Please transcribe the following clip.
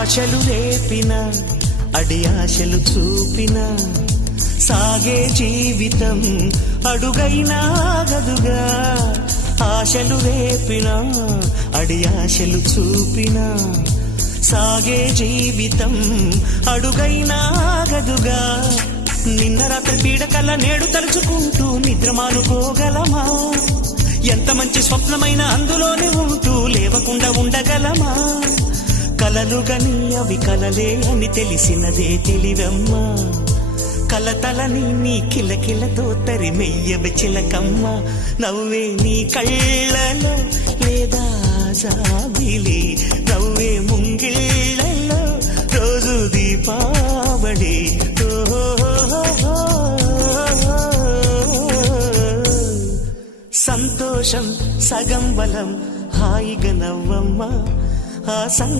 ఆశలు రేపిన అడి ఆశలు చూపిన సాగే జీవితం అడుగైనా ఆగదుగా. ఆశలు రేపిన అడి ఆశలు చూపిన సాగే జీవితం అడుగైనా ఆగదుగా. నిన్న రాత్రి పీడకల నేడు తలుచుకుంటూ నిద్రమానుకోగలమా? ఎంత మంచి స్వప్నమైన అందులోనే ఉంటూ లేవకుండా ఉండగలమా? కలలుగని అవి కలలే అని తెలిసినదే తెలివమ్మా. కలతలని నీ కిలకిలతో తరిమెయ్యవి చిలకమ్మ. నవ్వే నీ కళ్ళలో లేదా జాబిలి, నవ్వే ముంగిళ్ళలో రోజు దీపావళి. సంతోషం సగం బలం, హాయిగా నవ్వమ్మ. ఆ